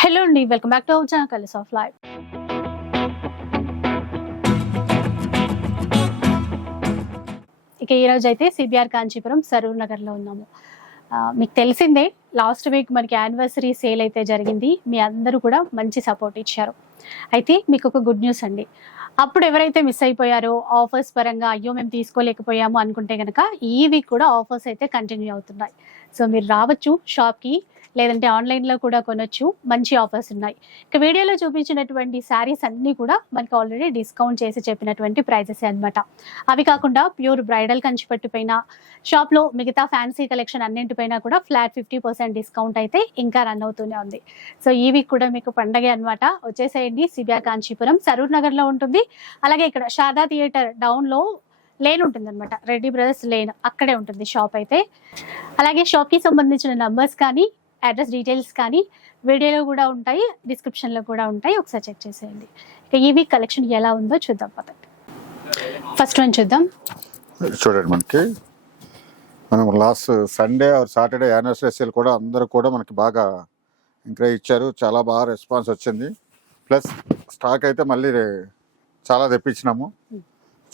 Hello అండి welcome back to అవుజా కలిస్ ఆఫ్ లైఫ్ ఇక ఈ రోజు అయితే సిబిఆర్ కాంచీపురం సరూర్ నగర్లో ఉన్నాము. మీకు తెలిసిందే లాస్ట్ వీక్ మనకి యానివర్సరీ సేల్ అయితే జరిగింది. మీ అందరూ కూడా మంచి సపోర్ట్ ఇచ్చారు. అయితే మీకు ఒక గుడ్ న్యూస్ అండి. అప్పుడు ఎవరైతే మిస్ అయిపోయారో ఆఫర్స్ పరంగా అయ్యో మేము తీసుకోలేకపోయాము అనుకుంటే కనుక ఈ వీక్ కూడా ఆఫర్స్ అయితే కంటిన్యూ అవుతున్నాయి. సో మీరు రావచ్చు షాప్కి లేదంటే ఆన్లైన్లో కూడా కొనొచ్చు. మంచి ఆఫర్స్ ఉన్నాయి. ఇక వీడియోలో చూపించినటువంటి శారీస్ అన్నీ కూడా మనకి ఆల్రెడీ డిస్కౌంట్ చేసి చెప్పినటువంటి ప్రైజెస్ అన్నమాట. అవి కాకుండా ప్యూర్ బ్రైడల్ కంచిపట్టు పైన షాప్లో మిగతా ఫ్యాన్సీ కలెక్షన్ అన్నింటిపైన కూడా ఫ్లాట్ ఫిఫ్టీ పర్సెంట్ డిస్కౌంట్ అయితే ఇంకా రన్ అవుతూనే ఉంది. సో ఈ వీక్ కూడా మీకు పండగే అనమాట వచ్చేసేయండి. సిబిఆర్ కాంచీపురం సరూర్ నగర్లో ఉంటుంది. అలాగే ఇక్కడ శారదా థియేటర్ డౌన్లో లేన్ ఉంటుంది అనమాట రెడ్డి బ్రదర్స్ లేన్ అక్కడే ఉంటుంది షాప్ అయితే. అలాగే షాప్కి సంబంధించిన నంబర్స్ కానీ అడ్రస్ డీటెయిల్స్ కానీ వీడియోలో కూడా ఉంటాయి డిస్క్రిప్షన్లో కూడా ఉంటాయి. ఒకసారి చెక్ చేసేయండి. ఇక ఈ వీక్ కలెక్షన్ ఎలా ఉందో చూద్దాం పదండి ఫస్ట్ వన్ చూద్దాం. చూడండి మనకి. మనం last Sunday or Saturday anniversary sale కూడా అందరూ కూడా మనకి బాగా ఎంకరేజ్ ఇచ్చారు. చాలా బాగా రెస్పాన్స్ వచ్చింది. ప్లస్ స్టాక్ అయితే మళ్ళీ చాలా తెప్పించినాము.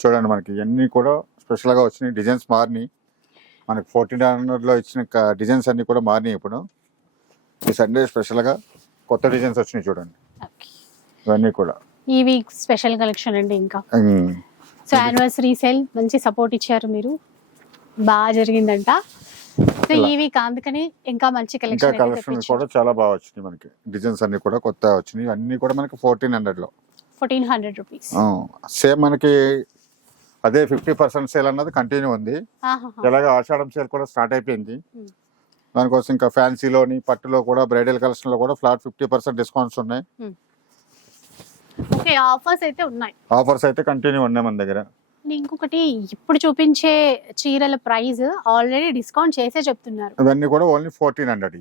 చూడండి మనకి ఇవన్నీ కూడా స్పెషల్గా వచ్చినాయి. డిజైన్స్ మారినాయి. మనకి ఫోర్టీన్ హండ్రెడ్లో ఇచ్చిన డిజైన్స్ అన్నీ కూడా మారినాయి ఇప్పుడు. ఈ సండే స్పెషల్గా కొత్త డిజైన్స్ వచ్చినాయి చూడండి. ఇవన్నీ కూడా. ఈ వీక్ స్పెషల్ కలెక్షన్ అండి ఇంకా. సో యానివర్సరీ సేల్ మంచి సపోర్ట్ ఇచ్చారు మీరు. బాగా జరిగిందంట. సో ఈ వీక్ అందుకని ఇంకా మంచి ఇంకా కలెక్షన్ కలెక్షన్ కూడా చాలా బాగా వచ్చినాయి మనకి. డిజైన్స్ అన్ని కూడా కొత్త వచ్చినాయి. అన్ని కూడా మనకి ఫోర్టీన్ హండ్రెడ్లో. ఫోర్టీన్ హండ్రెడ్ రూపీస్ సేమ్ మనకి అదే ఫిఫ్టీ పర్సెంట్ సేల్ అన్నది కంటిన్యూ ఉంది. ఎలాగ ఆషాఢం సేల్ కూడా స్టార్ట్ అయిపోయింది. దానికోసం ఇంకా ఫ్యాన్సీలోని పట్టులో కూడా బ్రైడల్ కలెక్షన్లో కూడా ఫ్లాట్ ఫిఫ్టీ పర్సెంట్ డిస్కౌంట్స్ ఉన్నాయి. ఓకే ఆఫర్స్ అయితే ఉన్నాయి. ఆఫర్స్ అయితే కంటిన్యూ ఉన్నాయి మన దగ్గర. ఇంకొకటి ఇప్పుడు చూపించే చీరల ప్రైస్ ఆల్రెడీ డిస్కౌంట్ చేసే చెప్తున్నారు. ఇవన్నీ కూడా only fourteen hundred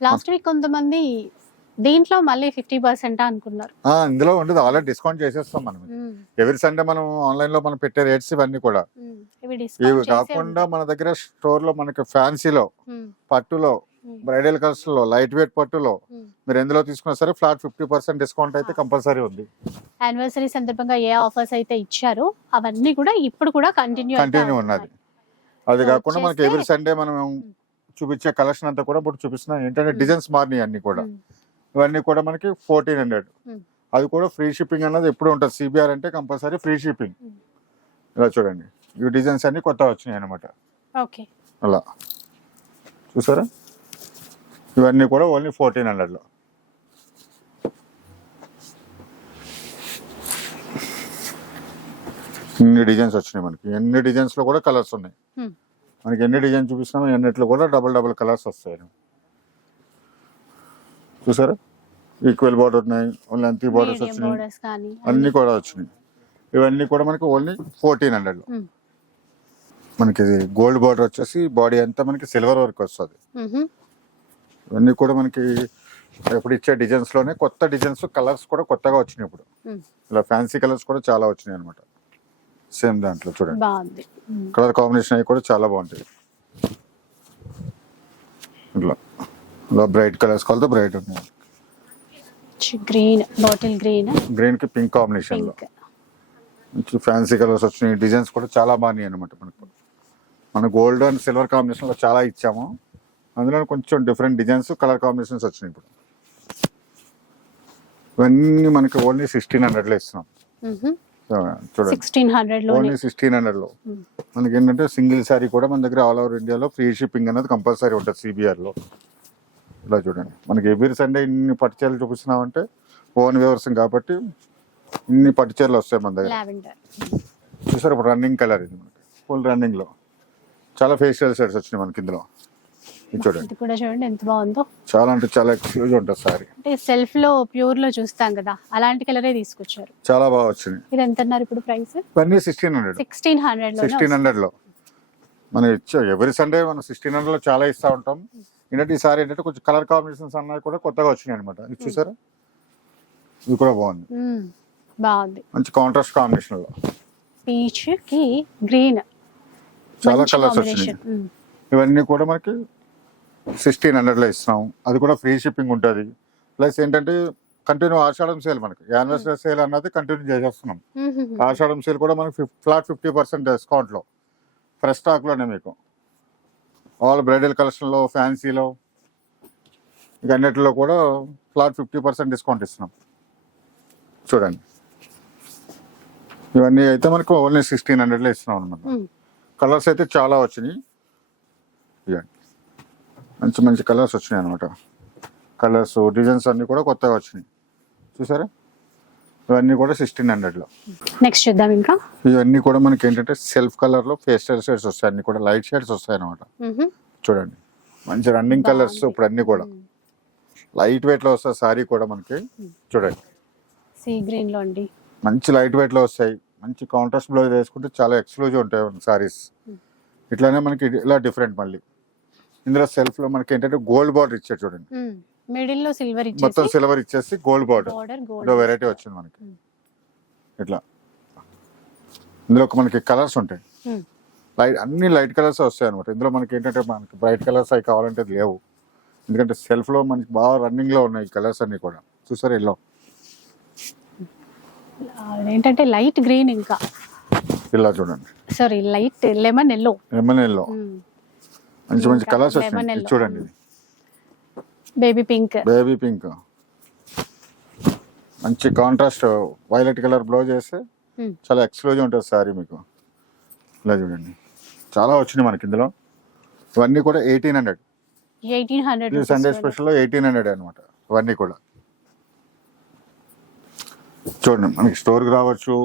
last week కొంతమంది దీంట్లో మళ్ళీ ఫిఫ్టీ పర్సెంట్ అనుకున్నారు. ఇందులో ఉండదు. ఆల్రెడీ డిస్కౌంట్ చేసేస్తాం మనం. ఎవరి సండే మనం ఆన్లైన్లో మనం పెట్టే రేట్స్ ఇవన్నీ కూడా. ఇవి ఇవి డిస్కౌంట్ కాకుండా మన దగ్గర స్టోర్లో మనకి ఫ్యాన్సీలో పట్టులో బ్రైడల్ కలర్స్లో లైట్ వెయిట్ పట్టులో మీరు ఎందులో తీసుకున్నా సరే ఫ్లాట్ ఫిఫ్టీ పర్సెంట్ డిస్కౌంట్ అయితే కంపల్సరీ ఉంది. యానివర్సరీ సందర్భంగా ఏ ఆఫర్స్ అయితే ఇచ్చారో అవన్నీ కూడా ఇప్పుడు కూడా కంటిన్యూ కంటిన్యూ ఉన్నది. అది So, కాకుండా మనకి ఎవ్రీ సండే మనం చూపించే కలెక్షన్ అంతా కూడా ఇప్పుడు చూపిస్తున్నాం ఏంటంటే డిజైన్స్ మారినాయి అన్ని కూడా. ఇవన్నీ కూడా మనకి ఫోర్టీన్ హండ్రెడ్ Hmm. అది కూడా ఫ్రీ షిప్పింగ్ అన్నది ఎప్పుడు ఉంటుంది. సిబిఆర్ అంటే కంపల్సరీ ఫ్రీ షిప్పింగ్. ఇలా చూడండి. ఈ డిజైన్స్ అన్ని కొత్త వచ్చినాయి అనమాట ఓకే అలా. చూసారా? ఇవన్నీ కూడా ఓన్లీ ఫోర్టీన్ హండ్రెడ్లో ఇన్ని డిజైన్స్ వచ్చినాయి మనకి. ఎన్ని డిజైన్స్లో కూడా కలర్స్ ఉన్నాయి. Hmm. మనకి ఎన్ని డిజైన్ చూపిస్తున్నామో ఎన్నిట్లో కూడా డబుల్ డబుల్ కలర్స్ వస్తాయి. చూసారా? ఈక్వల్ బార్డర్ ఉన్నాయి బార్డర్స్ మీడియం వచ్చినాయి. బోర్డర్స్ కానీ అన్ని కూడా వచ్చినాయి. ఇవన్నీ కూడా మనకి ఓన్లీ ఫోర్టీన్ హండ్రెడ్. మనకి గోల్డ్ బార్డర్ వచ్చేసి బాడీ అంతా మనకి సిల్వర్ వర్క్ వస్తుంది. ఇవన్నీ కూడా మనకి ఇప్పుడు ఇచ్చే డిజైన్స్లోనే కొత్త డిజైన్స్ కలర్స్ కూడా కొత్తగా వచ్చినాయి ఇప్పుడు. ఇలా ఫ్యాన్సీ కలర్స్ కూడా చాలా వచ్చినాయి అనమాట సేమ్ దాంట్లో చూడండి. కలర్ కాంబినేషన్ అవి కూడా చాలా బాగుంటాయి. ఇలా బ్రైట్ కలర్స్ కావాలితే బ్రైట్ ఉన్నాయి. Green bottle green. గ్రీన్కి పింక్ కాంబినేషన్లో. మంచి ఫ్యాన్సీ కలర్స్ వచ్చినాయి. డిజైన్స్ కూడా చాలా బాగున్నాయి అనమాట మనకు. మన గోల్డ్ అండ్ సిల్వర్ కాంబినేషన్లో చాలా ఇచ్చాము. అందులో కొంచెం డిఫరెంట్ డిజైన్స్ కలర్ కాంబినేషన్స్ వచ్చినాయి ఇప్పుడు. ఇవన్నీ మనకి ఓన్లీ సిక్స్టీన్ హండ్రెడ్లో ఇస్తున్నాం చూడండి. సిక్స్టీన్ హండ్రెడ్లోనే ఓన్లీ సిక్స్టీన్ హండ్రెడ్లో. మనకి ఏంటంటే సింగిల్ సారీ కూడా మన దగ్గర ఆల్ ఓవర్ ఇండియాలో ఫ్రీ షిప్పింగ్ అనేది కంపల్సరీ ఉంటుంది సిబిఆర్లో. ఇలా చూడండి. మనకి ఎవ్రీ సండే ఇన్ని పట్టు చీరలు చూపిస్తున్నామంటే ఓన్ వ్యవసాయం కాబట్టి ఇన్ని పట్టు చీరలు వస్తాయి మన దగ్గర. చూసారు ఇప్పుడు రన్నింగ్ కలర్ ఇది మనకి. ఫుల్ రన్నింగ్లో. చాలా ఫేషియల్ సెట్స్ వచ్చినాయి మనకి ఇందులో. ఇది చూడండి. కూడా చూడండి ఎంత బాగుందో. చాలా అంటే చాలా ఎక్స్క్లూజ్ ఉంటుంది సారీ. అంటే సెల్ఫ్లో ప్యూర్లో చూస్తాం కదా అలాంటి కలరే తీసుకొచ్చారు? చాలా బాగా వచ్చినాయి. ఇది ఎంత అన్నారు ఇప్పుడు ప్రైస్ ఇవన్నీ sixteen hundred sixteen hundred sixteen హండ్రెడ్లో. మనం ఇచ్చే ఎవరి సండే మనం సిక్స్టీన్ హండ్రెడ్లో చాలా ఇస్తా ఉంటాం. ఏంటంటే ఈసారి ఏంటంటే కొంచెం కలర్ కాంబినేషన్స్ అన్నవి కూడా కొత్తగా వచ్చినాయి అనమాట ఇది చూసారా? ఇది కూడా బాగుంది. బాగుంది. మంచి కాంట్రాస్ట్ కాంబినేషన్లో. పీచ్కి గ్రీన్ చాలా కలర్స్ వచ్చినాయి. ఇవన్నీ కూడా మనకి సిక్స్టీన్ హండ్రెడ్లో ఇస్తున్నాం. అది కూడా ఫ్రీ షిప్పింగ్ ఉంటుంది. ప్లస్ ఏంటంటే కంటిన్యూ ఆషాఢం సేల్ మనకి. యానివర్సరీ సేల్ అన్నది కంటిన్యూ చేసేస్తున్నాం. ఆషాఢం సేల్ కూడా మనకి ఫ్లాట్ ఫిఫ్టీ పర్సెంట్ డిస్కౌంట్లో ఫ్రెష్ స్టాక్లోనే మీకు. ఆల్ బ్రైడల్ కలెక్షన్లో ఫ్యాన్సీలో ఇక అన్నిటిలో కూడా ఫ్లాట్ ఫిఫ్టీ పర్సెంట్ డిస్కౌంట్ ఇస్తున్నాం. చూడండి. ఇవన్నీ అయితే మనకు ఓన్లీ సిక్స్టీన్ హండ్రెడ్లో ఇస్తున్నాం అనమాట కలర్స్ అయితే చాలా వచ్చినాయి. ఇవ్వండి మంచి మంచి కలర్స్ వచ్చినాయి అనమాట కలర్స్ డిజైన్స్ అన్నీ కూడా కొత్తగా వచ్చినాయి. చూసారా? ఇవన్నీ కూడా సిక్స్టీన్ హండ్రెడ్లో నెక్స్ట్ చూద్దాం ఇంకా. ఇవన్నీ కూడా మనకి ఏంటంటే సెల్ఫ్ కలర్లో పేస్టల్ షేడ్స్ వస్తాయి. అన్ని కూడా లైట్ షేడ్స్ వస్తాయి అనమాట చూడండి. మంచి రన్నింగ్ కలర్స్. ఇప్పుడు అన్ని కూడా. లైట్ వెయిట్లో వస్తాయి సారీ కూడా మనకి చూడండి. సీ గ్రీన్లో అండి. మంచి లైట్ వెయిట్లో వస్తాయి. మంచి కాంట్రాస్ట్ బ్లౌజ్ వేసుకుంటే చాలా ఎక్స్క్లూజివ్ ఉంటాయి సారీస్ ఇట్లానే మనకి ఇలా డిఫరెంట్ మళ్ళీ. ఇందులో సెల్ఫ్లో మనకి ఏంటంటే గోల్డ్ బార్డర్ ఇచ్చాడు చూడండి మిడిల్లో సిల్వర్ మొత్తం ఇచ్చేసి సిల్వర్ ఇచ్చేసి gold border. Border. Gold variety వచ్చింది మనకి. Hmm. ఇట్లా. ఇందులో ఒక మనకి కలర్స్ ఉంటాయి. లైట్ అన్ని లైట్ కలర్స్ వస్తాయి అనమాట ఇందులో మనకి ఏంటంటే మనకి బ్రైట్ కలర్స్ అవి కావాలంటే లేవు. ఎందుకంటే సెల్ఫ్లో మనకి బాగా రన్నింగ్లో ఉన్నాయి కలర్స్ అన్ని కూడా. చూసారు ఎల్లో? ఏంటంటే లైట్ గ్రీన్ ఇంకా. ఇలా చూడండి. Sari light lemon yellow. Lemon yellow. మంచి మంచి ఇంకా కలర్స్ lemon వచ్చినాయి. ఇది yellow. చూడండి ఇది. బేబీ పింక్ బేబీ పింక్ మంచి కాంట్రాస్ట్ వైలెట్ కలర్ బ్లౌజ్ వేస్తే చాలా ఎక్స్క్లూజివ్ ఉంటుంది సారీ మీకు. ఇలా చూడండి. చాలా వచ్చినాయి మనకి ఇందులో. ఇవన్నీ కూడా eighteen hundred eighteen hundred Sunday స్పెషల్లో eighteen hundred అనమాట ఇవన్నీ కూడా. చూడండి మనకి స్టోర్కి రావచ్చు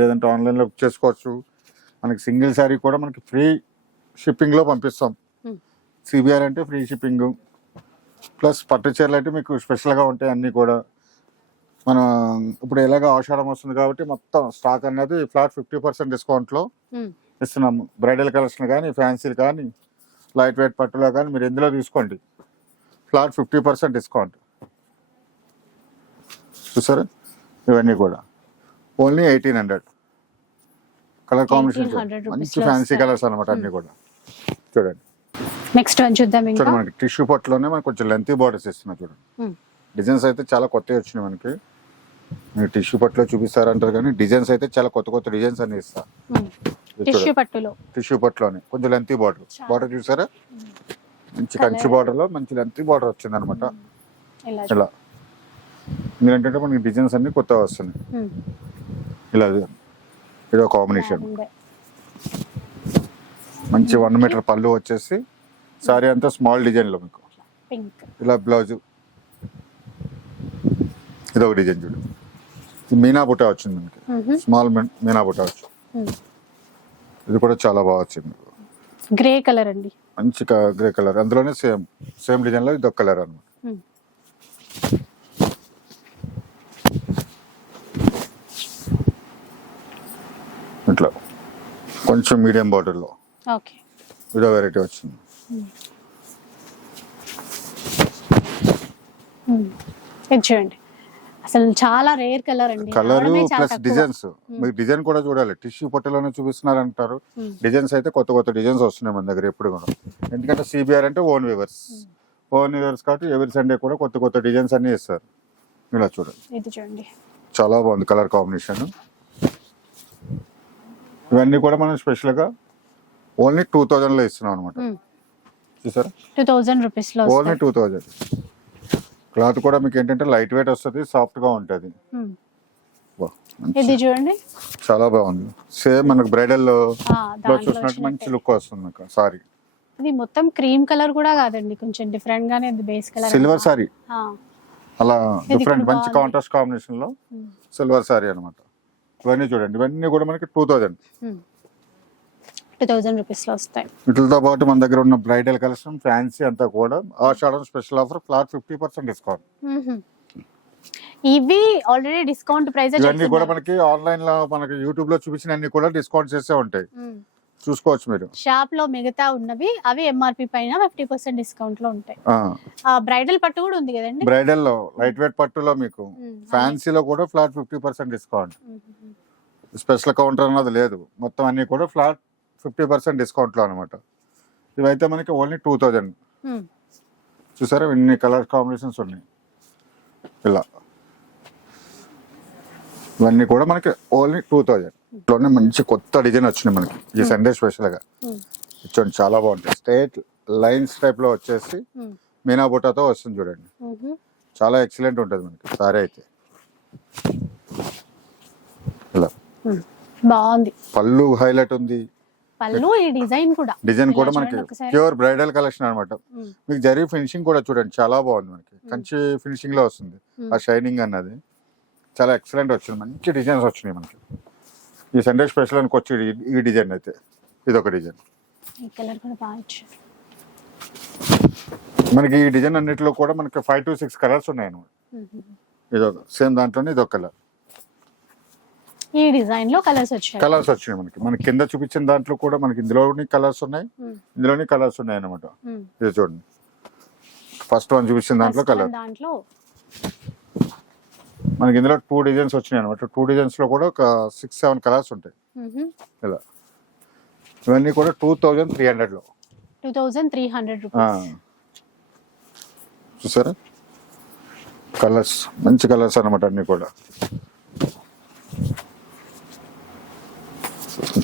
లేదంటే ఆన్లైన్లో బుక్ చేసుకోవచ్చు. మనకి సింగిల్ శారీ కూడా మనకి ఫ్రీ షిప్పింగ్లో పంపిస్తాం. Hmm. సిబిఆర్ అంటే ఫ్రీ షిప్పింగ్ ప్లస్ పట్టు చీరలు అంటే మీకు స్పెషల్గా ఉంటాయి అన్నీ కూడా. మన ఇప్పుడు ఎలాగ ఆషాఢం వస్తుంది కాబట్టి మొత్తం స్టాక్ అనేది ఫ్లాట్ ఫిఫ్టీ పర్సెంట్ డిస్కౌంట్లో ఇస్తున్నాము బ్రైడల్ కలెక్షన్ కానీ ఫ్యాన్సీలు కానీ లైట్ వెయిట్ పట్టులో కానీ మీరు ఎందులో తీసుకోండి. Flat fifty percent discount. చూసారా? ఇవన్నీ కూడా. Only eighteen hundred. Colour combination 1800 rupees మంచి ఫ్యాన్సీ. కలర్స్ అనమాట అన్ని కూడా. చూడండి. నెక్స్ట్ వన్ చూద్దాం ఇంకా. చూడండి మనకి టిష్యూ పట్టులోనే మనకి కొంచెం లెంతీ బార్డర్స్ ఇస్తున్నా చూడండి Hmm. డిజైన్స్ అయితే చాలా కొత్తవి వచ్చినాయి మనకి. మీరు టిష్యూ పట్టులో చూపిస్తారంటారు కానీ డిజైన్స్ అయితే చాలా కొత్త కొత్త డిజైన్స్ అన్ని ఇస్తా. టిష్యూ చూడండి. పట్టులో. టిష్యూ పట్టులోనే కొంచెం లెంతీ బార్డర్. బార్డర్ చూసారా? మంచి Colour. కంచి బార్డర్లో మంచి లెంతీ బార్డర్ వచ్చింది అనమాట ఇలా ఇలా. ఎందుకంటే మనకి డిజైన్స్ అన్ని కొత్తగా వస్తున్నాయి. Hmm. ఇలా ఇది. కాంబినేషన్ మంచి వన్ మీటర్ పళ్ళు వచ్చేసి సారీ అంతా స్మాల్ డిజైన్లో మీకు ఇలా బ్లౌజ్. ఇది ఒక డిజైన్ చూడు. మీనా బుట్ట వచ్చింది మనకి. స్మాల్ మీనా బుట్ట వచ్చింది. ఇది కూడా చాలా బాగా వచ్చింది. గ్రే కలర్ అండి. మంచి గ్రే కలర్. అందులోనే సేమ్ సేమ్ డిజైన్లో ఇది ఒక కలర్ అనమాట. ఇట్లా. కొంచెం మీడియం బార్డర్లో ఓకే. ఇదో వెరైటీ వచ్చింది. ఇది చూడండి. అసలు చాలా రేర్ కలర్ అండి. Colour plus. డిజైన్స్. మీకు డిజైన్ కూడా చూడాలి. టిష్యూ పట్టులోనే చూపిస్తున్నారు అంటారు. డిజైన్స్ అయితే కొత్త కొత్త డిజైన్స్ వస్తున్నాయి మన దగ్గర ఎప్పుడు కూడా. ఎందుకంటే సిబిఆర్ అంటే ఓన్ వివర్స్. ఓన్ వివర్స్ కాబట్టి ఎవరి సండే కూడా కొత్త కొత్త డిజైన్స్ అన్ని ఇస్తారు ఇలా చూడండి. ఇది చూడండి. చాలా బాగుంది కలర్ కాంబినేషన్. ఇవన్నీ కూడా మనం స్పెషల్గా ఓన్లీ టూ థౌజండ్లో ఇస్తున్నాం అనమాట చూసారా? టూ థౌజండ్ రూపీస్లో ఓన్లీ టూ థౌజండ్. క్లాత్ కూడా మీకు ఏంటంటే లైట్ వెయిట్ వస్తుంది సాఫ్ట్గా ఉంటుంది. ఇది చూడండి? చాలా బాగుంది. సేమ్ మనకు బ్రైడల్లో చూసినట్టు మంచి. లుక్ వస్తుంది నాకు సారీ. ఇది మొత్తం క్రీమ్ కలర్ కూడా కాదండి కొంచెం డిఫరెంట్ గానే ఉంది బేస్ కలర్ సిల్వర్ సారీ అలా డిఫరెంట్ మంచి. కాంట్రాస్ట్ కాంబినేషన్లో సిల్వర్ సారీ అనమాట ఇవన్నీ చూడండి ఇవన్నీ కూడా మనకి టూ థౌజండ్. టూ థౌజండ్ రూపీస్లో వస్తాయి. వీటితో పాటు మన దగ్గర ఉన్న బ్రైడల్ కలెక్షన్ ఫ్యాన్సీ అంతా కూడా Ashadham special offer flat fifty percent discount. ఇవి ఆల్రెడీ డిస్కౌంట్ ప్రైస్ ఇవన్నీ కూడా మనకి ఆన్లైన్లో మనకి యూట్యూబ్లో చూపించిన అన్ని కూడా డిస్కౌంట్ చేసే ఉంటాయి. చూసుకోవచ్చు మీరు. షాప్లో మిగతా ఉన్నవి అవి ఎంఆర్పి పైన ఫిఫ్టీ పర్సెంట్ డిస్కౌంట్లో ఉంటాయి బ్రైడల్ పట్టు కూడా ఉంది కదండి? బ్రైడల్లో లైట్ వెయిట్ పట్టులో మీకు. ఫ్యాన్సీలో కూడా flat fifty percent discount. Special counter అన్నది లేదు. మొత్తం అన్ని కూడా ఫ్లాట్ ఫిఫ్టీ పర్సెంట్ డిస్కౌంట్లో అనమాట ఇవైతే మనకి ఓన్లీ టూ థౌజండ్. చూసారా? ఇన్ని కలర్ కాంబినేషన్స్ ఉన్నాయి. ఇలా. ఇవన్నీ కూడా మనకి ఓన్లీ టూ థౌజండ్. ఇట్లోనే మంచి కొత్త డిజైన్ వచ్చినాయి మనకి. ఈ సండే స్పెషల్గా. చూడండి చాలా బాగుంటాయి. స్ట్రేట్ లైన్స్ టైప్లో వచ్చేసి మీనా బుట్టాతో వస్తుంది చూడండి. చాలా ఎక్సలెంట్ ఉంటుంది మనకి సారీ అయితే. ఇలా. బాగుంది. పళ్ళు హైలైట్ ఉంది. పళ్ళు ఈ డిజైన్ కూడా. డిజైన్ కూడా మనకి. ప్యూర్ బ్రైడల్ కలెక్షన్ అనమాట మీకు జరీ ఫినిషింగ్ కూడా చూడండి చాలా బాగుంది మనకి. కంచి ఫినిషింగ్లో వస్తుంది. ఆ షైనింగ్ అన్నది. చాలా ఎక్సలెంట్ వచ్చింది. మంచి డిజైన్స్ వచ్చినాయి మనకి. ఈ సండే స్పెషల్ అనుకు వచ్చి ఈ- డిజైన్ అయితే. ఇది ఒక డిజైన్. ఈ కలర్ కూడా బాగా ఇచ్చారు. మనకి ఈ డిజైన్ అన్నిటిలో కూడా మనకి ఫైవ్ టు సిక్స్ కలర్స్ ఉన్నాయి అనమాట ఉమ్హు. ఇది ఒక సేమ్ దాంట్లోనే ఇది ఒక కలర్. ఈ డిజైన్లో కలర్స్ వచ్చాయి. కలర్స్ వచ్చినాయి మనకి. మనకి కింద చూపించిన దాంట్లో కూడా మనకి ఇందులోని కలర్స్ ఉన్నాయి ఇందులోని కలర్స్ ఉన్నాయి అనమాట. ఇది చూడండి. ఫస్ట్ వన్ చూపించిన దాంట్లో కలర్. దాంట్లో మనకి ఇందులో టూ డిజైన్స్ వచ్చినాయి అనమాట టూ డిజైన్స్లో కూడా ఒక సిక్స్ సెవెన్ కలర్స్ ఉంటాయి. ఇలా. ఇవన్నీ కూడా టూ థౌజండ్ త్రీ హండ్రెడ్లో టూ థౌజండ్ త్రీ హండ్రెడ్ చూసారా? కలర్స్ మంచి కలర్స్ అనమాట అన్ని కూడా.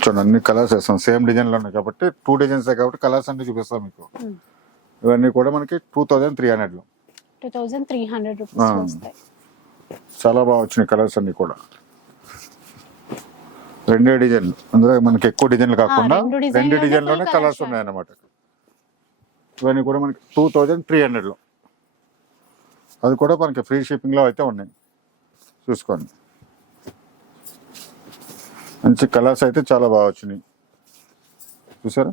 చూడండి అన్ని కలర్స్ వేస్తాం. సేమ్ డిజైన్లో ఉన్నాయి కాబట్టి టూ డిజైన్స్ కాబట్టి కలర్స్ అన్ని చూపిస్తాం మీకు. ఉమ్. ఇవన్నీ కూడా మనకి టూ థౌజండ్ త్రీ హండ్రెడ్లో. టూ థౌజండ్ త్రీ హండ్రెడ్ చాలా బాగా వచ్చినాయి కలర్స్ అన్ని కూడా. రెండే డిజైన్లు. అందులో మనకి ఎక్కువ డిజైన్లు కాకుండా రెండు డిజైన్లోనే కలర్స్ ఉన్నాయి అన్నమాట ఇవన్నీ కూడా మనకి టూ థౌజండ్ త్రీ హండ్రెడ్లో అది కూడా మనకి ఫ్రీ షిప్పింగ్లో అయితే ఉన్నాయి. చూసుకోండి. మంచి కలర్స్ అయితే చాలా బాగా వచ్చినాయి. చూసారా?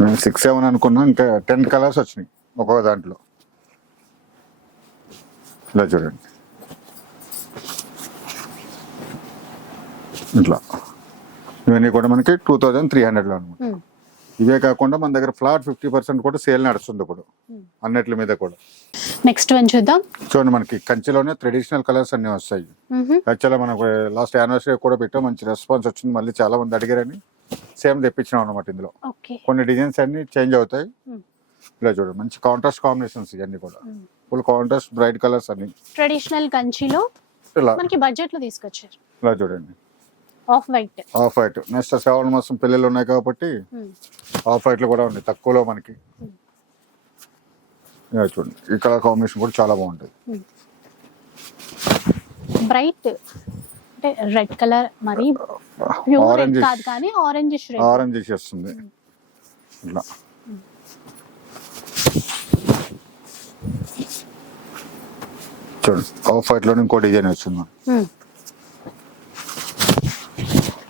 నేను సిక్స్ సెవెన్ అనుకున్నా ఇంకా టెన్ కలర్స్ వచ్చినాయి ఒక్కొక్క దాంట్లో. ఇలా చూడండి. ఇట్లా. ఇవన్నీ కూడా మనకి టూ థౌజండ్ త్రీ హండ్రెడ్లో అనమాట ఇవే కాకుండా మన దగ్గర ఫ్లాట్ ఫిఫ్టీ పర్సెంట్ కూడా సేల్ నడుస్తుంది ఇప్పుడు. Hmm. అన్నిటి మీద కూడా. నెక్స్ట్ వన్ చూద్దాం. చూడండి మనకి కంచిలోనే ట్రెడిషనల్ కలర్స్ అన్ని వస్తాయి. యాక్చువల్గా మనకు లాస్ట్ యానివర్సరీ కూడా పెట్టాం. మంచి రెస్పాన్స్ వచ్చింది. మళ్ళీ చాలా మంది అడిగారని. సేమ్ తెప్పించినాం అనమాట ఇందులో. కొన్ని డిజైన్స్ అన్ని చేంజ్ అవుతాయి. Hmm. ఇలా చూడండి మంచి కాంట్రాస్ట్ కాంబినేషన్స్ ఇవన్నీ కూడా. ఫుల్ కాంట్రాస్ట్ బ్రైట్ కలర్స్ అన్ని. ట్రెడిషనల్ కంచిలో మనకి బడ్జెట్లో తీసుకొచ్చారు. ఇలా చూడండి. Off white off white next Shravana మాసం పిల్లలు ఉన్నాయి కాబట్టి ఆఫ్ వైట్లు కూడా ఉన్నాయి. తక్కువలో మనకి. ఇలా చూడండి. ఈ కలర్ కాంబినేషన్ కూడా చాలా బాగుంటుంది. బ్రైట్ అంటే రెడ్ కలర్ మరి ప్యూర్ రెడ్ కాదు కానీ ఆరెంజ్ రెడ్. ఆరెంజ్ చేస్తుంది ఇట్లా. చూడండి. ఆఫ్ వైట్లో ఇంకో డిజైన్ వస్తుంది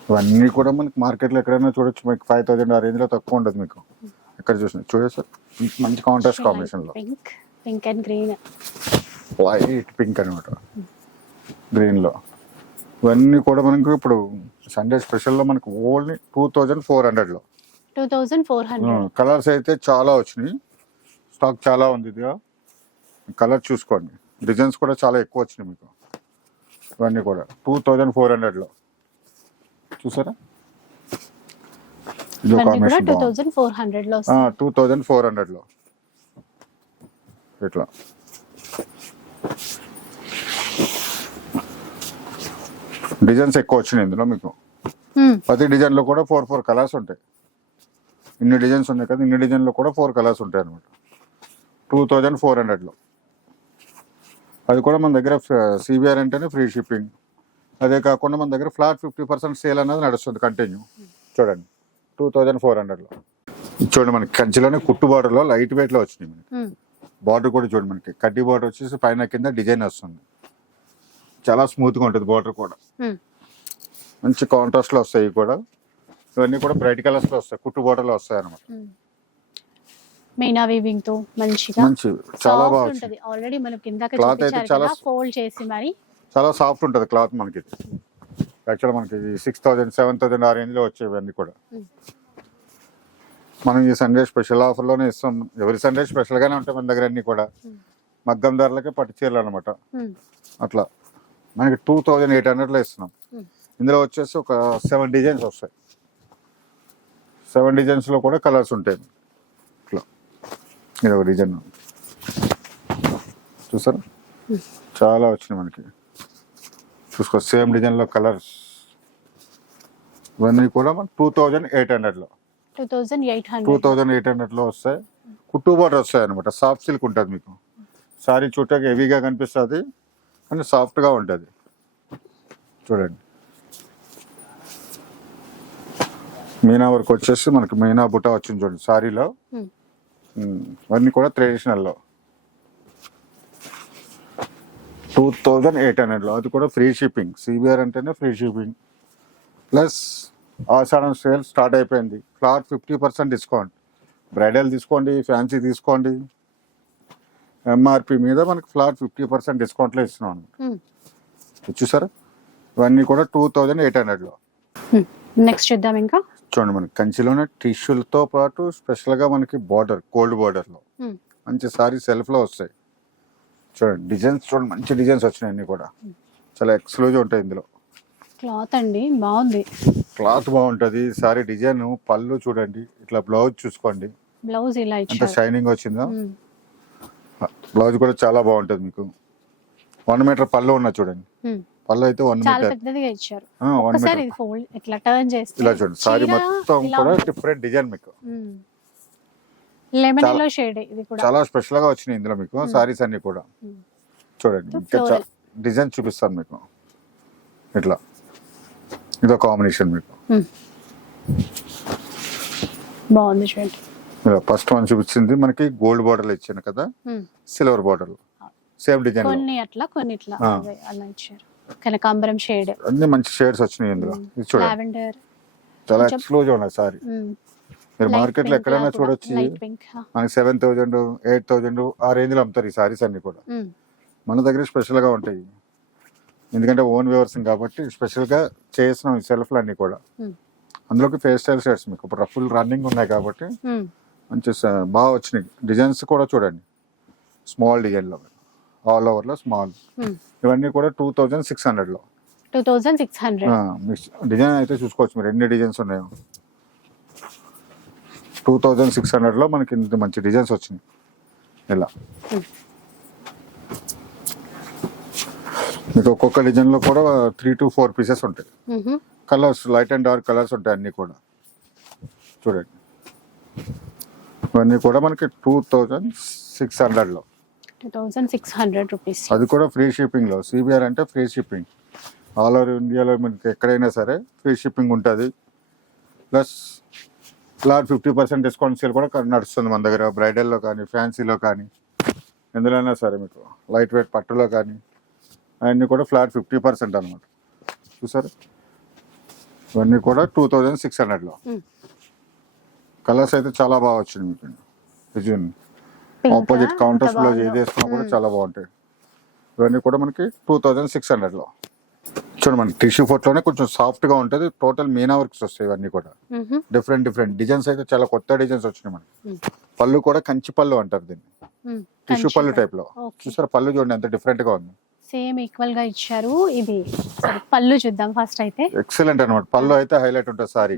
ఇవన్నీ కూడా మనకి మార్కెట్లో ఎక్కడైనా చూడొచ్చు. మీకు ఫైవ్ థౌసండ్ ఆ రేంజ్లో తక్కువ ఉండదు మీకు. ఎక్కడ చూసిన. చూడే సార్. మంచి కాంట్రాస్ట్ కాంబినేషన్లో. Pink pink and green white pink అనమాట గ్రీన్లో. ఇవన్నీ కూడా మనకు ఇప్పుడు సండే స్పెషల్లో మనకు ఓన్లీ టూ థౌజండ్ ఫోర్ హండ్రెడ్లో. Two thousand four hundred colours అయితే చాలా వచ్చినాయి. స్టాక్ చాలా ఉంది ఇదిగా. కలర్ చూసుకోండి. డిజైన్స్ కూడా చాలా ఎక్కువ వచ్చినాయి మీకు. ఇవన్నీ కూడా. టూ థౌజండ్ ఫోర్ హండ్రెడ్లో చూసారా? టూ థౌజండ్ ఫోర్ హండ్రెడ్లో టూ థౌజండ్ ఫోర్ హండ్రెడ్లో. ఇట్లా. డిజైన్స్ ఎక్కువ వచ్చినాయి ఇందులో మీకు. ప్రతి డిజైన్లో కూడా ఫోర్ ఫోర్ కలర్స్ ఉంటాయి. ఇన్ని డిజైన్స్ ఉన్నాయి కదా ఇన్ని డిజైన్లో కూడా ఫోర్ కలర్స్ ఉంటాయి అనమాట టూ థౌజండ్ ఫోర్ హండ్రెడ్లో. అది కూడా మన దగ్గర సిబిఆర్ అంటేనే ఫ్రీ షిప్పింగ్. అదే కాకుండా మన దగ్గర ఫ్లాట్ ఫిఫ్టీ పర్సెంట్ సేల్ అనేది నడుస్తుంది కంటిన్యూ. చూడండి. టూ థౌజండ్ ఫోర్ హండ్రెడ్లో. చూడండి మనకి కంచిలోనే కుట్టు బార్డర్లో లైట్ వెయిట్లో వచ్చినాయి మనకి. బార్డర్ కూడా చూడండి మనకి. కడ్డీ బార్డర్ వచ్చేసి పైన కింద డిజైన్ వస్తుంది. చాలా స్మూత్గా ఉంటుంది బార్డర్ కూడా. మంచి కాంట్రాస్ట్లో వస్తాయి కూడా. ఇవన్నీ కూడా బ్రైట్ కలర్స్లో వస్తాయి. కుట్టు బార్డర్లో వస్తాయి అనమాట మీనా వీవింగ్తో మంచిగా మంచి చాలా బాగా సాఫ్ట్ వచ్చింది ఉంటది. ఆల్రెడీ మనం కిందాక Cloth అయితే చాలా కదా ఫోల్డ్ చేసి మరి చాలా సాఫ్ట్ ఉంటుంది క్లాత్ మనకి. యాక్చువల్ మనకి సిక్స్ థౌజండ్ సెవెన్ థౌజండ్ ఆ రేంజ్లో వచ్చేవన్నీ కూడా. Hmm. మనం ఈ సండే స్పెషల్ ఆఫర్లోనే ఇస్తాం. ఎవరి సండే స్పెషల్గానే ఉంటాయి మన దగ్గర అన్ని కూడా. Hmm. మగ్గం ధరలకే పట్టు చీరలు అనమాట Hmm. అట్లా. మనకి టూ థౌజండ్ ఎయిట్ హండ్రెడ్లో ఇస్తున్నాం. ఇందులో వచ్చేసి ఒక సెవెన్ డిజైన్స్ వస్తాయి. సెవెన్ డిజైన్స్లో కూడా కలర్స్ ఉంటాయి. ఇట్లా. ఇది ఒక డిజైన్ చూసారా? చాలా వచ్చినాయి మనకి. చూసుకో సేమ్ డిజైన్లో కలర్స్ ఇవన్నీ కూడా మనకి టూ థౌజండ్ ఎయిట్ హండ్రెడ్లో two thousand eight two hundred thousand eight హండ్రెడ్లో వస్తాయి. కుట్టు బార్డర్ వస్తాయి అనమాట సాఫ్ట్ సిల్క్ ఉంటుంది మీకు. సారీ చుట్టాక హెవీగా కనిపిస్తుంది కానీ సాఫ్ట్గా ఉంటుంది. చూడండి. మీనా వర్క్ వచ్చేసి మనకి మీనా బుట్ట వచ్చింది చూడండి సారీలో ఉమ్, ఇవన్నీ కూడా ట్రెడిషనల్లో టూ థౌజండ్ ఎయిట్ హండ్రెడ్లో అది కూడా ఫ్రీ షిప్పింగ్ సిబిఆర్ అంటేనే free shipping plus Ashadham sale start అయిపోయింది. Flat fifty percent discount bridal తీసుకోండి ఫ్యాన్సీ తీసుకోండి. ఎంఆర్పి మీద మనకి ఫ్లాట్ ఫిఫ్టీ పర్సెంట్ డిస్కౌంట్లో ఇస్తున్నాం. ఇది చూసారా? ఇవన్నీ కూడా టూ థౌజండ్ ఎయిట్ హండ్రెడ్లో నెక్స్ట్ చూద్దాం ఇంకా. చూడండి మనకి కంచిలోనే టిష్యూలతో పాటు స్పెషల్గా మనకి బార్డర్ కోల్డ్ బార్డర్లో Hmm. మంచి సారీ సెల్ఫ్లో వస్తాయి. చూడండి డిజైన్స్ చూడండి మంచి డిజైన్స్ వచ్చినాయి అన్ని కూడా. చాలా ఎక్స్క్లూజివ్ ఉంటాయి ఇందులో. క్లాత్ అండి బాగుంది. క్లాత్ బాగుంటుంది సారీ డిజైన్ పళ్ళు చూడండి ఇట్లా బ్లౌజ్ చూసుకోండి. బ్లౌజ్ ఇలా ఎంత షైనింగ్ వచ్చిందో. బ్లౌజ్ కూడా చాలా బాగుంటుంది మీకు. వన్ మీటర్ పళ్ళు ఉన్నా చూడండి. పళ్ళు అయితే వన్ చాలా మీటర్. పెద్దదిగా ఇచ్చారు. ఒకసారి మీటర్. ఇది ఫోల్డ్ ఇట్లా టర్న్ చేస్తే ఇలా చూడండి సారీ మొత్తం కూడా. డిఫరెంట్ డిజైన్ మీకు. లెమన్ చాలా- ఎల్లో షేడ్ ఇది కూడా. చాలా స్పెషల్గా వచ్చినాయి ఇందులో మీకు సారీస్ అన్ని కూడా. చూడండి ఇంకా. డిజైన్ చూపిస్తాను మీకు. ఇట్లా. ఇదో కాంబినేషన్ మీకు. ఉమ్. బాగుంది చూడండి ఫస్ట్ వన్ చూపించింది మనకి గోల్డ్ బార్డర్ ఇచ్చాను కదా. Um. Silver border same design కొన్ని అట్లా కొన్ని ఇట్లా. ఆ. అదే అలా ఇచ్చారు. కనకాంబరం షేడ్ అన్ని మంచి షేడ్స్ వచ్చినాయి ఇందులో. ఇది చూడండి. లావెండర్. చాలా ఎక్స్క్లూజివ్ ఉన్నాయి సారీ. మీరు మార్కెట్లో ఎక్కడైనా చూడొచ్చు. మనకి సెవెన్ థౌజండ్ ఎయిట్ థౌజండ్ ఆ రేంజ్లో అమ్ముతారు ఈ సారీస్ అన్ని కూడా. మన దగ్గర స్పెషల్గా ఉంటాయి. ఎందుకంటే ఓన్ వ్యూవర్స్ కాబట్టి స్పెషల్గా చేసిన ఈ సెల్ఫ్లు అన్ని కూడా. అందులోకి ఫేస్ స్టైల్ షర్ట్స్ మీకు. ఇప్పుడు ఫుల్ రన్నింగ్ ఉన్నాయి కాబట్టి మంచి స- బాగా వచ్చినాయి. డిజైన్స్ కూడా చూడండి. స్మాల్ డిజైన్లో ఆల్ ఓవర్లో స్మాల్ ఇవన్నీ కూడా టూ థౌజండ్ సిక్స్ హండ్రెడ్లో two thousand six hundred design అయితే చూసుకోవచ్చు మీరు. ఎన్ని డిజైన్స్ ఉన్నాయో. టూ థౌజండ్ సిక్స్ హండ్రెడ్లో మనకి ఇంత మంచి డిజైన్స్ వచ్చినాయి. ఇలా మీకు ఒక్కొక్క డిజైన్లో కూడా త్రీ టు ఫోర్ పీసెస్ ఉంటాయి. Colours light and dark colours ఉంటాయి అన్నీ కూడా. చూడండి. ఇవన్నీ కూడా మనకి టూ థౌజండ్ సిక్స్ హండ్రెడ్లో సిక్స్ హండ్రెడ్ రూపీస్ అది కూడా ఫ్రీ షిప్పింగ్లో సిబిఆర్ అంటే ఫ్రీ షిప్పింగ్ ఆల్ ఓవర్ ఇండియాలో మనకి ఎక్కడైనా సరే ఫ్రీ షిప్పింగ్ ఉంటుంది. Plus flat fifty percent discount sale కూడా నడుస్తుంది మన దగ్గర. బ్రైడల్లో కానీ ఫ్యాన్సీలో కానీ ఎందులోనైనా సరే మీకు. లైట్ వెయిట్ పట్టులో కానీ అవన్నీ కూడా ఫ్లాట్ ఫిఫ్టీ పర్సెంట్ అనమాట చూసారు? ఇవన్నీ కూడా టూ థౌజండ్ సిక్స్ హండ్రెడ్లో. కలర్స్ అయితే చాలా బాగా వచ్చింది మీకు. విజయన్ ఆపోజిట్ కౌంటర్స్లో ఏది వేసుకున్నా కూడా చాలా బాగుంటాయి. ఇవన్నీ కూడా మనకి టూ థౌజండ్ సిక్స్ హండ్రెడ్లో చూడండి మనకి టిష్యూ లోనే కొంచెం సాఫ్ట్గా ఉంటుంది. టోటల్ మీనా వర్క్స్ వస్తాయి ఇవన్నీ కూడా. Different different. డిజైన్స్ అయితే చాలా కొత్త డిజైన్స్ వచ్చినాయి మనకి. పళ్ళు కూడా కంచి పళ్ళు అంటారు దీన్ని. టిష్యూ పళ్ళు టైప్లో చూసారా? పళ్ళు చూడండి ఎంత డిఫరెంట్గా ఉంది. సేమ్ ఈక్వల్గా ఇచ్చారు. ఇది పళ్ళు చూద్దాం ఫస్ట్ అయితే. ఎక్సలెంట్ అనమాట పళ్ళు అయితే హైలైట్ ఉంటుంది సారీ.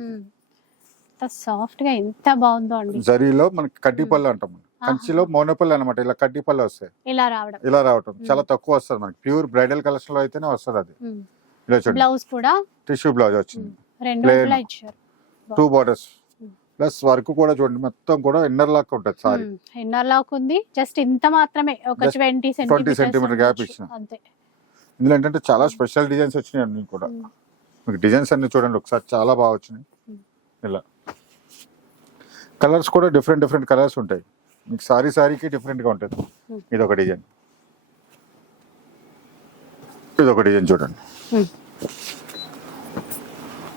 సాఫ్ట్గా ఎంత బాగుందో అండి. జరీలో మనకి కడ్డీ పళ్ళు అంటాం. కంచిలో మోనపల్లి అనమాట ఇలా కడ్డీ పళ్ళు వస్తాయి. ఇలా రావడం. ఇలా రావటం. చాలా తక్కువ వస్తుంది మనకి. ప్యూర్ బ్రైడల్ కలెక్షన్లో అయితేనే వస్తుంది అది. బ్లౌజ్ కూడా? టిష్యూ బ్లౌజ్ వచ్చింది. రెండు ఇచ్చారు టూ బార్డర్స్. ప్లస్ వర్క్ కూడా చూడండి మొత్తం కూడా ఇన్నర్ లాక్ ఉంటుంది సారీ. ఇన్నర్ లాక్ ఉంది. జస్ట్ ఇంత మాత్రమే. ఒక ట్వంటీ 20 centimeter gap ఇచ్చిన. అంతే. ఇందులో ఏంటంటే చాలా స్పెషల్ డిజైన్స్ వచ్చినాయి అన్ని కూడా. మీకు డిజైన్స్ అన్ని చూడండి ఒకసారి చాలా బాగా వచ్చినాయి. ఇలా. కలర్స్ కూడా డిఫరెంట్ డిఫరెంట్ కలర్స్ ఉంటాయి. మీకు సారీ సారీకి డిఫరెంట్గా ఉంటుంది. ఇది ఒక డిజైన్ ఇది ఒక డిజైన్ చూడండి.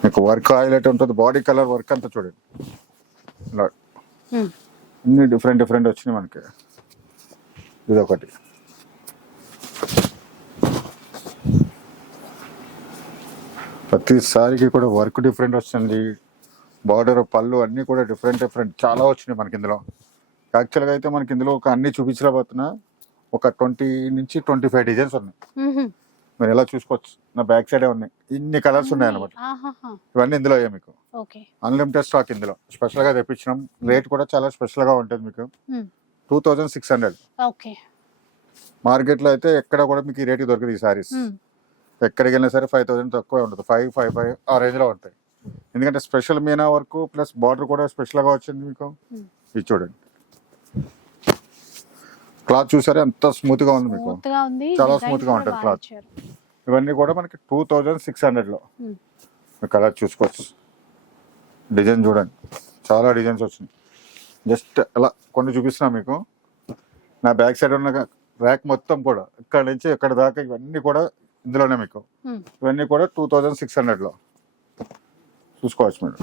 మీకు వర్క్ హైలైట్ ఉంటుంది బాడీ కలర్ వర్క్ అంతా చూడండి. అన్ని డిఫరెంట్ డిఫరెంట్ వచ్చినాయి మనకి. ఇది ఒకటి. ప్రతి సారికి కూడా వర్క్ డిఫరెంట్ వస్తుంది. బార్డర్ పళ్ళు అన్నీ కూడా డిఫరెంట్ డిఫరెంట్ చాలా వచ్చినాయి మనకి ఇందులో. యాక్చువల్గా అయితే మనకి ఇందులో ఒక అన్ని చూపించలేకపోతున్నా. ఒక ట్వంటీ నుంచి ట్వంటీ ఫైవ్ డిజైన్స్ ఉన్నాయి. మీరు ఎలా చూసుకోవచ్చు? నా బ్యాక్ సైడే ఉన్నాయి. ఇన్ని కలర్స్ ఉన్నాయి. అనమాట. ఇవన్నీ ఇందులో అయ్యాయి మీకు. అన్లిమిటెడ్ స్టాక్ ఇందులో. స్పెషల్గా తెప్పించినాం. రేట్ కూడా చాలా స్పెషల్గా ఉంటుంది మీకు. Two thousand six hundred okay. మార్కెట్లో అయితే ఎక్కడ కూడా మీకు ఈ రేటుకి దొరకదు ఈ సారీస్ ఎక్కడికి వెళ్ళినా సరే ఫైవ్ థౌసండ్ తక్కువ ఉంటుంది. ఫైవ్ ఫైవ్ ఫైవ్ ఆ రేంజ్లో ఉంటాయి. ఎందుకంటే special meena work plus border కూడా స్పెషల్గా వచ్చింది మీకు. ఇది చూడండి. క్లాత్ చూసారా? ఎంత మీకు? స్మూత్గా ఉంది. చాలా design smooth గా ఉంటుంది. ఇచ్చారు. ఇవన్నీ కూడా మనకి టూ థౌజండ్ సిక్స్ హండ్రెడ్లో. ఉమ్, కలర్ చూసుకోవచ్చు. డిజైన్ చూడండి. చాలా డిజైన్స్ వచ్చినాయి. జస్ట్ అలా కొన్ని చూపిస్తున్నా మీకు. నా బ్యాక్ సైడ్ ఉన్న ర్యాక్ మొత్తం కూడా ఇక్కడ నుంచి ఇక్కడ దాకా ఇవన్నీ కూడా ఇందులోనే మీకు. ఇవన్నీ కూడా టూ థౌజండ్ సిక్స్ హండ్రెడ్లో. చూసుకోవచ్చు మీరు.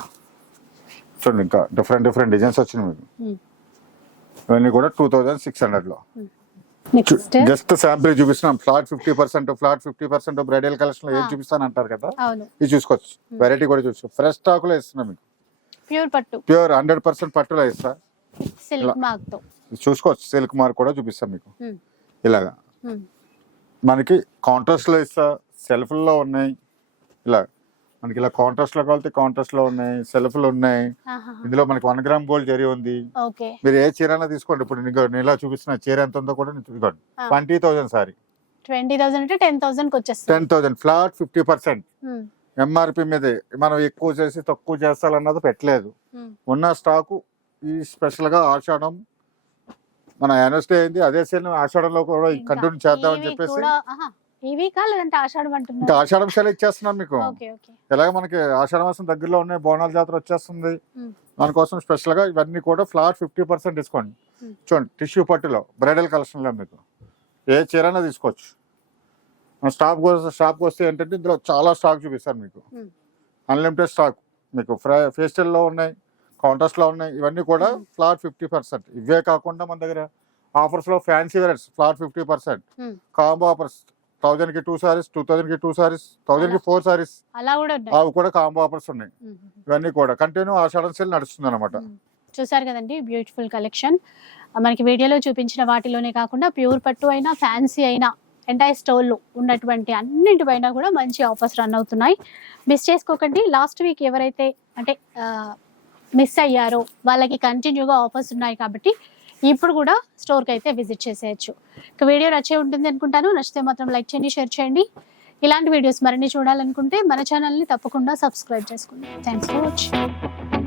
చూడండి ఇంకా డిఫరెంట్ డిఫరెంట్ డిజైన్స్ వచ్చినాయి మీకు. ఇవన్నీ కూడా టూ థౌజండ్ సిక్స్ హండ్రెడ్లో. జస్ట్ శాంపిల్ చూపిస్తున్నాం. Flat fifty percent flat fifty percent bridal collection ఏం. చూపిస్తాను అంటారు కదా? ఇది చూసుకోవచ్చు. వెరైటీ కూడా చూసుకోవచ్చు ఫ్రెష్ స్టాక్లో ఇస్తున్నాం మీకు. ప్యూర్ పట్టు. ప్యూర్ హండ్రెడ్ పర్సెంట్ పట్టులో ఇస్తా. చూసుకోవచ్చు. సిల్క్ మార్క్ కూడా చూపిస్తాం మీకు. ఇలాగా. మనకి కాంట్రాస్ట్లో ఇస్తా. సెల్ఫ్లో ఉన్నాయి. ఇలా. మనకి ఇలా కాంట్రాస్ట్లో కావాలంటే కాంట్రాస్ట్లో ఉన్నాయి సెల్ఫ్లో ఉన్నాయి. ఇందులో మనకి వన్ గ్రామ్ గోల్డ్ జరి ఉంది. మీరు ఏ చీరైనా తీసుకోండి. ఇప్పుడు నేను ఇలా చూపిస్తున్న చీర ఎంత ఉందో కూడా నేను చూసుకోండి. Twenty thousand sari. Twenty thousand అంటే టెన్ థౌసండ్కి వచ్చేస్తుంది. Ten thousand flat fifty percent MRP మీదే. మనం ఎక్కువ చేసి తక్కువ చేస్తాలన్నది పెట్టలేదు. ఉమ్, ఉన్న స్టాకు ఈ స్పెషల్గా ఆషాఢం మన యానివర్సరీ అయింది. అదే సేల్ ఆషాఢంలో కూడా కంటిన్యూ చేద్దామని చెప్పేసి ఇవి ఆషాఢం ఇంకా ఇచ్చేస్తున్నాం మీకు. Okay okay. ఎలాగ మనకి ఆషాఢ మాసం దగ్గరలో ఉన్నాయి బోనాల జాతర వచ్చేస్తుంది. దానికోసం స్పెషల్గా ఇవన్నీ కూడా ఫ్లాట్ ఫిఫ్టీ పర్సెంట్ డిస్కౌంట్. చూడండి టిష్యూ పట్టులో బ్రైడల్ కలెక్షన్లో మీకు. ఏ చీరైనా తీసుకోవచ్చు. మన స్టాక్ వస్తే ఏంటంటే ఇందులో చాలా స్టాక్ చూపిస్తాను మీకు. అన్లిమిటెడ్ స్టాక్ మీకు ఫ్రై ఫేస్టల్లో ఉన్నాయి కాంట్రాస్ట్లో ఉన్నాయి ఇవన్నీ కూడా. ఫ్లాట్ ఫిఫ్టీ పర్సెంట్ ఇవే కాకుండా మన దగ్గర ఆఫర్స్లో fancy varieties flat fifty percent combo offers థౌజండ్కి టూ సారీస్ టూ థౌజండ్కి టూ సారీస్ థౌజండ్కి ఫోర్ సారీస్ అలా కూడా అవి కూడా కాంబో ఆఫర్స్ ఉన్నాయి. ఇవన్నీ కూడా. కంటిన్యూ ఆషాఢం సేల్ నడుస్తుంది అనమాట. చూసారు కదండి బ్యూటిఫుల్ కలెక్షన్ మనకి వీడియోలో చూపించిన వాటిలోనే కాకుండా ప్యూర్ పట్టు అయినా ఫ్యాన్సీ అయినా ఎంటైర్ స్టోర్లో ఉన్నటువంటి అన్నింటిపైన కూడా మంచి ఆఫర్స్ రన్ అవుతున్నాయి. మిస్ చేసుకోకండి. లాస్ట్ వీక్ ఎవరైతే అంటే మిస్ అయ్యారో వాళ్ళకి కంటిన్యూగా ఆఫర్స్ ఉన్నాయి కాబట్టి ఇప్పుడు కూడా స్టోర్కి అయితే విజిట్ చేసేయచ్చు. ఇక వీడియో నచ్చే ఉంటుంది అనుకుంటాను. నచ్చితే మాత్రం లైక్ చేయండి షేర్ చేయండి. ఇలాంటి వీడియోస్ మరిన్ని చూడాలనుకుంటే మన ఛానల్ని తప్పకుండా సబ్స్క్రైబ్ చేసుకోండి థ్యాంక్స్ ఫర్ వాచింగ్